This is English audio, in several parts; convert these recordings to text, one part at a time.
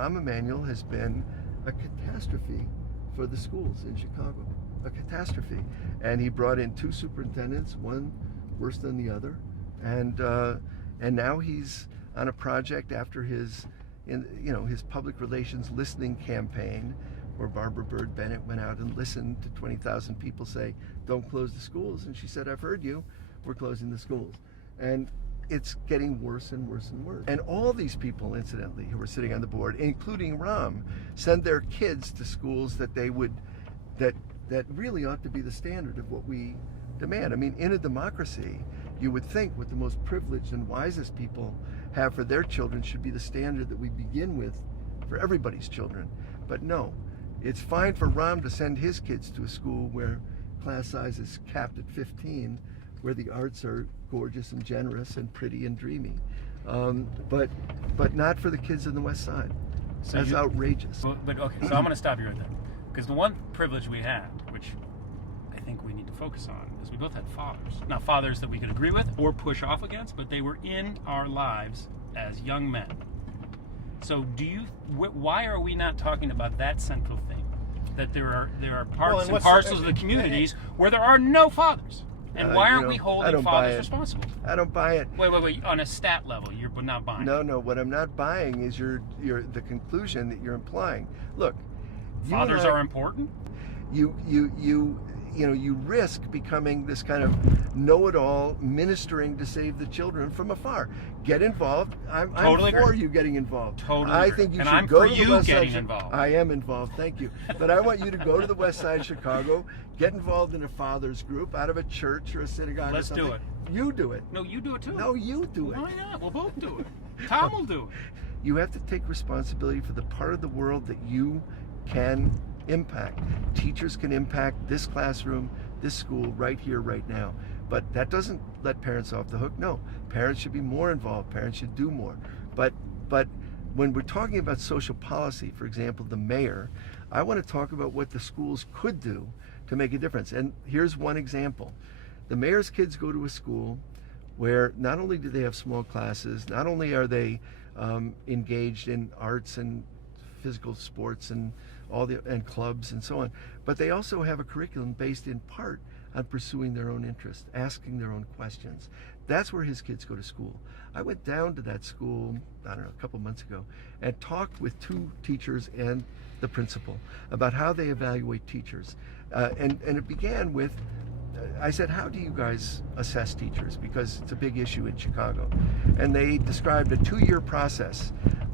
Rahm Emanuel has been a catastrophe for the schools in Chicago, a catastrophe. And he brought in 2 superintendents, one worse than the other, and now he's on a project after his public relations listening campaign, where Barbara Byrd Bennett went out and listened to 20,000 people say, "Don't close the schools," and she said, "I've heard you. We're closing the schools." And it's getting worse and worse and worse. And all these people, incidentally, who are sitting on the board, including Rahm, send their kids to schools that really ought to be the standard of what we demand. I mean, in a democracy, you would think what the most privileged and wisest people have for their children should be the standard that we begin with for everybody's children. But no, it's fine for Rahm to send his kids to a school where class size is capped at 15, where the arts are gorgeous and generous and pretty and dreamy, but not for the kids on the West Side. So that's outrageous. But okay, so I'm going to stop you right there, because the one privilege we had, which I think we need to focus on, is we both had fathers. Not fathers that we could agree with or push off against, but they were in our lives as young men. So why are we not talking about that central thing? That there are parts and parcels of the communities where there are no fathers. And why aren't we holding fathers responsible? I don't buy it. Wait. On a stat level, you're not buying. No. What I'm not buying is the conclusion that you're implying. Look, fathers are important. You risk becoming this kind of know-it-all, ministering to save the children from afar. Get involved. I'm totally for agree. you getting involved. Totally I agree. think you and should I'm go for to you the West getting Side. involved. I am involved. Thank you. But I want you to go to the West Side of Chicago, get involved in a fathers group out of a church or a synagogue. Let's or something. do it. You do it. No, you do it too. No, you do it. Why not? We'll both do it. Tom will do it. You have to take responsibility for the part of the world that you can impact. Teachers can impact this classroom, this school, right here, right now. But that doesn't let parents off the hook. No, parents should be more involved. Parents should do more. But when we're talking about social policy, for example, the mayor, I want to talk about what the schools could do to make a difference. And here's one example. The mayor's kids go to a school where not only do they have small classes, not only are they engaged in arts and physical sports and and clubs and so on, but they also have a curriculum based in part on pursuing their own interests, asking their own questions. That's where his kids go to school. I went down to that school, I don't know, a couple months ago, and talked with 2 teachers and the principal about how they evaluate teachers. And it began with, I said, how do you guys assess teachers? Because it's a big issue in Chicago. And they described a 2-year process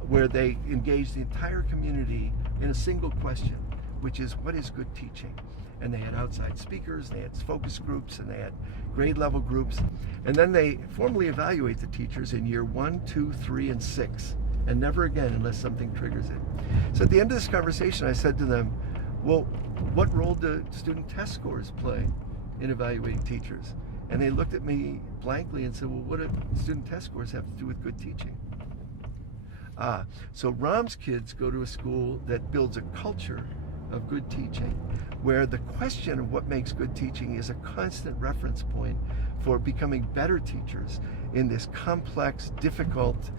where they engaged the entire community in a single question, which is, what is good teaching? And they had outside speakers, they had focus groups, and they had grade level groups. And then they formally evaluate the teachers in year 1, 2, 3, and 6, and never again unless something triggers it. So at the end of this conversation, I said to them, well, what role do student test scores play in evaluating teachers? And they looked at me blankly and said, well, what do student test scores have to do with good teaching? So Rahm's kids go to a school that builds a culture of good teaching, where the question of what makes good teaching is a constant reference point for becoming better teachers in this complex, difficult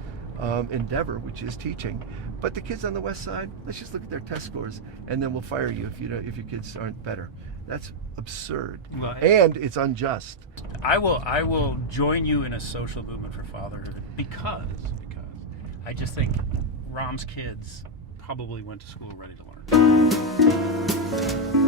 endeavor, which is teaching. But the kids on the West Side, let's just look at their test scores, and then we'll fire you if your kids aren't better. That's absurd, and it's unjust. I will join you in a social movement for fatherhood because I just think Rahm's kids probably went to school ready to learn.